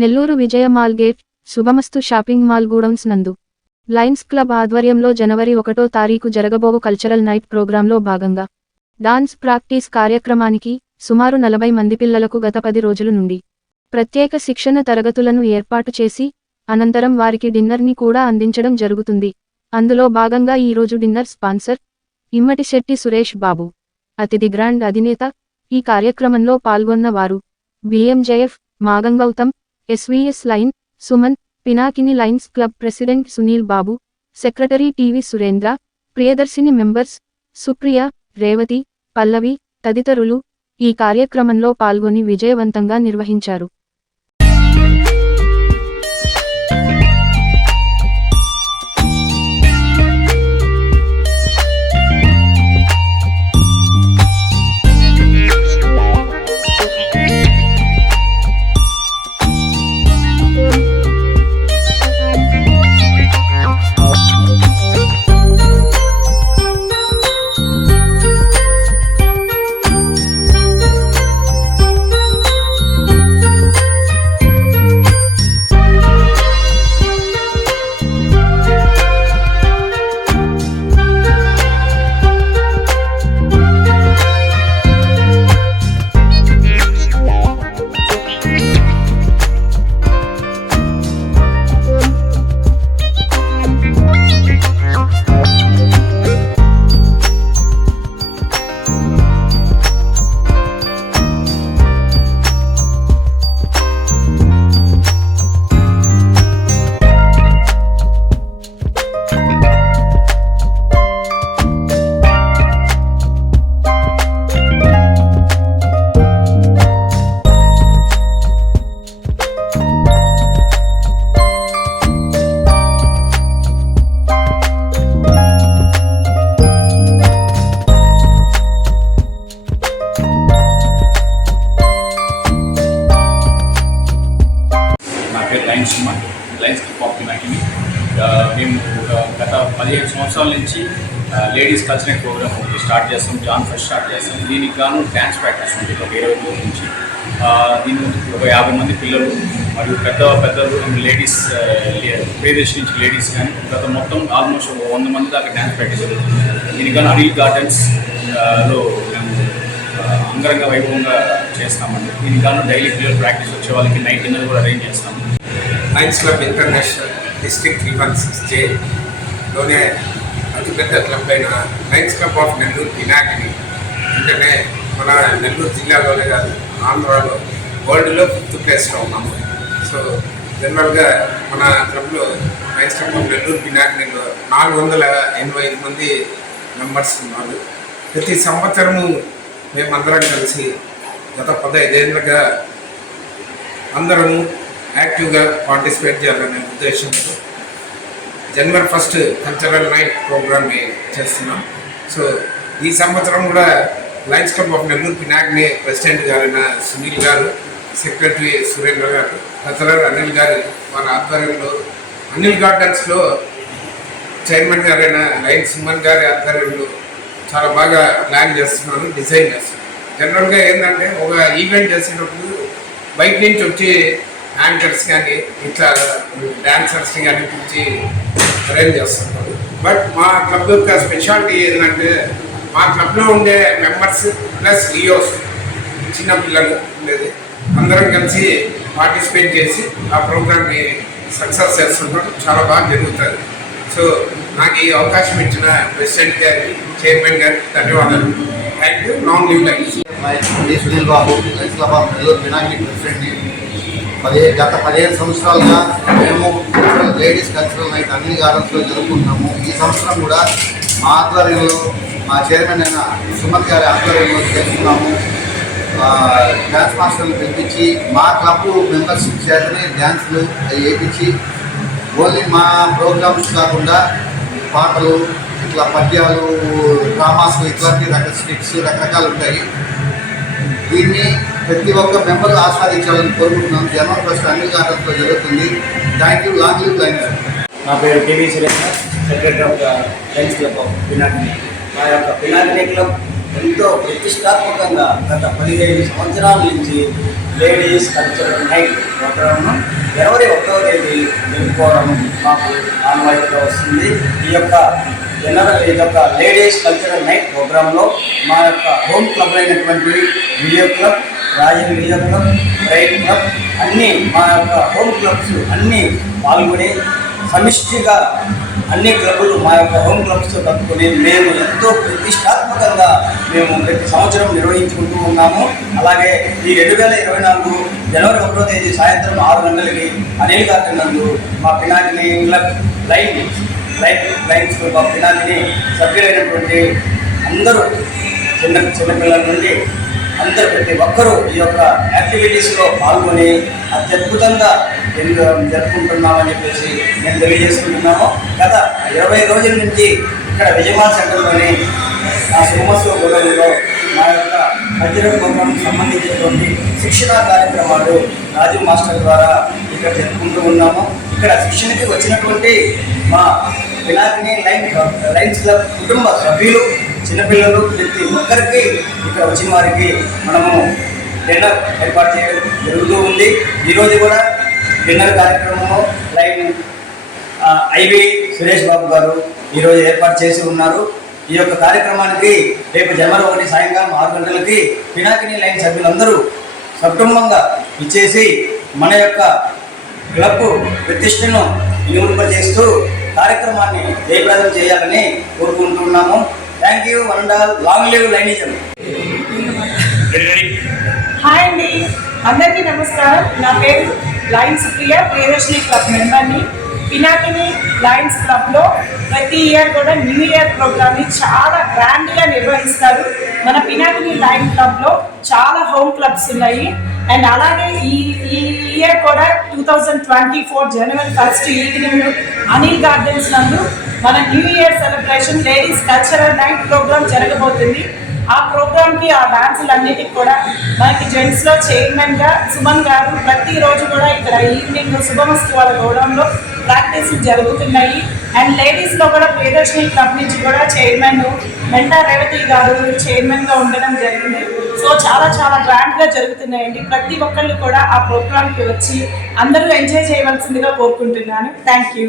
నెల్లూరు విజయ mall gate శుభమస్తు shopping mall godowns నందు Lions club ఆధ్వర్యంలో జనవరి 1వ తారీఖు జరగబోవు కల్చరల్ నైట్ ప్రోగ్రాంలో భాగంగా డాన్స్ ప్రాక్టీస్ కార్యక్రమానికి సుమారు 40 మంది పిల్లలకు గత 10 రోజుల నుండి ప్రత్యేక శిక్షణ తరగతులను ఏర్పాటు చేసి అనంతరం వారికి డిన్నర్ని కూడా అందించడం జరుగుతుంది. అందులో భాగంగా ఈ రోజు dinner sponsor Immatisetti Suresh Babu, Athithi grand అధినేత. ఈ కార్యక్రమంలో పాల్గొన్న వారు బిఎంజేఎఫ్ మాగంగౌతమ్, SVS lion Suman, Pinakini lions club president Sunil Babu, secretary TV Surendra, Priyadarshini members Supriya, Revathi, Pallavi తదితరులు ఈ కార్యక్రమంలో పాల్గొని విజయవంతంగా నిర్వహించారు. లయన్స్ క్లబ్ ఆఫ్ పినాకిని మేము గత 15 సంవత్సరాల నుంచి లేడీస్ కల్చరల్ ప్రోగ్రామ్ ఒకటి స్టార్ట్ చేస్తాం. జాన్ ఫస్ట్ స్టార్ట్ చేస్తాం. దీనికి గాను డ్యాన్స్ ప్రాక్టీస్ ఉంటుంది ఒక 20 రోజుల నుంచి. దీని ఒక 50 మంది పిల్లలు మరియు పెద్దలు లేడీస్ ప్రియదర్శి నుంచి లేడీస్ కానీ గత మొత్తం ఆల్మోస్ట్ 100 మంది దాకా డ్యాన్స్ ప్రాక్టీస్ జరుగుతుంది. దీనికి గాను అనిల్ గార్డెన్స్ లో మేము అంగరంగ వైభవంగా చేస్తామండి. దీనికి గాను డైలీ పిల్లలు ప్రాక్టీస్ వచ్చే వాళ్ళకి నైట్ డిన్నర్ కూడా అరేంజ్ చేస్తాము. లయన్స్ క్లబ్ ఇంటర్నేషనల్ డిస్ట్రిక్ట్ 316Jలోనే అతిపెద్ద క్లబ్ అయిన Lions club of Nellore Pinakini వెంటనే మన నెల్లూరు జిల్లాలోనే కాదు ఆంధ్రాలో వరల్డ్లో 5th ప్లేస్లో ఉన్నాము. సో జనరల్గా మన క్లబ్లో లయన్స్ క్లబ్ ఆఫ్ నెల్లూరు పినాకినిలో 485 మంది మెంబర్స్ ఉన్నారు. ప్రతి సంవత్సరము మేమందరం కలిసి గత 15 ఏళ్ళుగా అందరము యాక్టివ్గా పార్టిసిపేట్ చేయాలనే ఉద్దేశంతో జనవరి 1 కల్చరల్ నైట్ ప్రోగ్రామ్ చేస్తున్నాం. సో ఈ సంవత్సరం కూడా Lions club of Nellore Pinakini president గారైన సునీల్ గారు, సెక్రటరీ సురేంద్ర గారు, ట్రెజరర్ అనిల్ గారు వాళ్ళ ఆధ్వర్యంలో అనిల్ గార్డెన్స్లో చైర్మన్ గారైన లయన్ సుమన్ గారి ఆధ్వర్యంలో చాలా బాగా ప్లాన్ చేస్తున్నారు, డిజైన్ చేస్తున్నారు. జనరల్గా ఏంటంటే ఒక ఈవెంట్ చేసేటప్పుడు బయట నుంచి వచ్చి యాంకర్స్ కానీ ఇట్లా డాన్సర్స్ని కానీ పిలిచి అరేంజ్ చేస్తున్నారు. బట్ మా క్లబ్ యొక్క స్పెషాలిటీ ఏంటంటే మా క్లబ్లో ఉండే మెంబర్స్ ప్లస్ లియోస్ చిన్న పిల్లలు ఉండేది అందరం కలిసి పార్టిసిపేట్ చేసి ఆ ప్రోగ్రామ్ని సక్సెస్ చేస్తుంటారు. చాలా బాగా జరుగుతుంది. సో నాకు ఈ అవకాశం ఇచ్చిన ప్రెసిడెంట్ గారికి, చైర్మన్ గారికి ధన్యవాదాలు. Thank you. Long live lions. Sunil Babu, lions club of Nellore Pinakini ప్రెసిడెంట్ని. గత 15 సంవత్సరాలుగా మేము లేడీస్ కల్చరల్ నైట్ అన్ని గార్డెన్స్లో జరుపుకుంటున్నాము. ఈ సంవత్సరం కూడా మా ఆధ్వర్యంలో మా చైర్మన్ అయిన సుమన్ గారి ఆధ్వర్యంలో చేస్తున్నాము. డ్యాన్స్ మాస్టర్లు పిలిపించి మా క్లబ్ మెంబర్స్ చేతనే డ్యాన్స్లు వేయించి ఓన్లీ మా ప్రోగ్రామ్స్ కాకుండా పాటలు, ఇట్లా పద్యాలు, డ్రామాస్ ఇట్లాంటి స్కిట్స్ రకరకాలు ఉంటాయి. దీన్ని ప్రతి ఒక్క మెంబర్ ఆస్వాదించాలని కోరుకుంటున్నాం. జనవరి 1 అన్ని గార్డెన్స్లో జరుగుతుంది. Thank you. Long live Lions. నా పేరు TV Surendra, secretary of the Lions club of Pinakini. మా యొక్క పినాకిని క్లబ్ ఎంతో ప్రతిష్టాత్మకంగా గత 15 సంవత్సరాల నుంచి లేడీస్ కల్చరల్ నైట్ ప్రోగ్రామ్ను జనవరి 1వ తేదీ జరుపుకోవడం మాకు ఆనవాయితీగా వస్తుంది. ఈ యొక్క లేడీస్ కల్చరల్ నైట్ ప్రోగ్రాంలో మా యొక్క హోమ్ క్లబ్ అయినటువంటి విజయ క్లబ్, రాజన్ విజయ క్లబ్, రైట్ క్లబ్ అన్నీ మా యొక్క హోమ్ క్లబ్స్ అన్నీ పాల్గొని సమిష్టిగా అన్ని క్లబ్బులు మా యొక్క హోమ్ క్లబ్స్తో కలుపుకొని మేము ఎంతో ప్రతిష్టాత్మకంగా ప్రతి సంవత్సరం నిర్వహించుకుంటూ ఉన్నాము. అలాగే ఈ 2024 జనవరి 1వ తేదీ సాయంత్రం 6 గంటలకి అనిల్ గార్డెన్ నందు మా Pinakini lions club of Pinakini సభ్యులైనటువంటి అందరూ చిన్నపిల్లల నుండి అందరూ ప్రతి ఒక్కరూ ఈ యొక్క యాక్టివిటీస్లో పాల్గొని అత్యద్భుతంగా జరుపుకుంటున్నామని చెప్పేసి మేము తెలియజేసుకుంటున్నాము. గత 20 రోజుల నుంచి ఇక్కడ విజయమాల్ సెంటర్లోని ఆ శుభమస్తు గోడంలో మా యొక్క కల్చరల్ ప్రోగ్రాంకి సంబంధించినటువంటి శిక్షణా కార్యక్రమాలు రాజు మాస్టర్ ద్వారా ఇక్కడ జరుపుకుంటూ ఉన్నాము. ఇక్కడ శిక్షణకి వచ్చినటువంటి మా పినాకిని లైన్స్ క్లబ్ కుటుంబ సభ్యులు, చిన్నపిల్లలు ప్రతి ఒక్కరికి ఇక్కడ వచ్చిన వారికి మనము డిన్నర్ ఏర్పాటు చేయడం జరుగుతూ ఉంది. ఈరోజు కూడా డిన్నర్ కార్యక్రమంలో ఐవి సురేష్ బాబు గారు ఈరోజు ఏర్పాటు చేసి ఉన్నారు. ఈ యొక్క కార్యక్రమానికి రేపు జనవరి 1 సాయంకాలం 6 గంటలకి పినాకిని లైన్ సభ్యులందరూ సకుటుంబంగా ఇచ్చేసి మన యొక్క క్లబ్ ప్రతిష్టను నిరూపింపజేస్తూ కార్యక్రమాన్ని జయప్రదం చేయాలని కోరుకుంటున్నాము. Thank you one and all. Long live lionism. Hi అండి, అందరికీ నమస్కారం. నా పేరు లైన్ సుప్రియ, ప్రియదర్శిని క్లబ్ మెంబర్ని. పినాకిని లైన్స్ క్లబ్లో ప్రతి ఇయర్ కూడా న్యూ ఇయర్ ప్రోగ్రామ్ని చాలా గ్రాండ్గా నిర్వహిస్తారు. మన పినాకిని లైన్ క్లబ్లో చాలా హోమ్ క్లబ్స్ ఉన్నాయి. అండ్ అలాగే ఈ ఇయర్ కూడా 2024 జనవరి 1 ఈవినింగ్ అనిల్ గార్డెన్స్ నందు మన new year celebration ladies cultural night program జరగబోతుంది. ఆ ప్రోగ్రామ్కి ఆ డాన్సులన్నిటికి కూడా మనకి జెంట్స్లో చైర్మన్గా సుమన్ గారు ప్రతిరోజు కూడా ఇక్కడ ఈవినింగ్ శుభమస్తు వాళ్ళ గోడంలో ప్రాక్టీస్లు జరుగుతున్నాయి. అండ్ లేడీస్లో కూడా ప్రియదర్శిని క్లబ్ నుంచి కూడా చైర్మన్ మెంటా రేవతి గారు చైర్మన్గా ఉండడం జరిగింది. సో చాలా చాలా గ్రాండ్గా జరుగుతున్నాయండి. ప్రతి ఒక్కళ్ళు కూడా ఆ ప్రోగ్రామ్కి వచ్చి అందరూ ఎంజాయ్ చేయవలసిందిగా కోరుకుంటున్నాను. Thank you.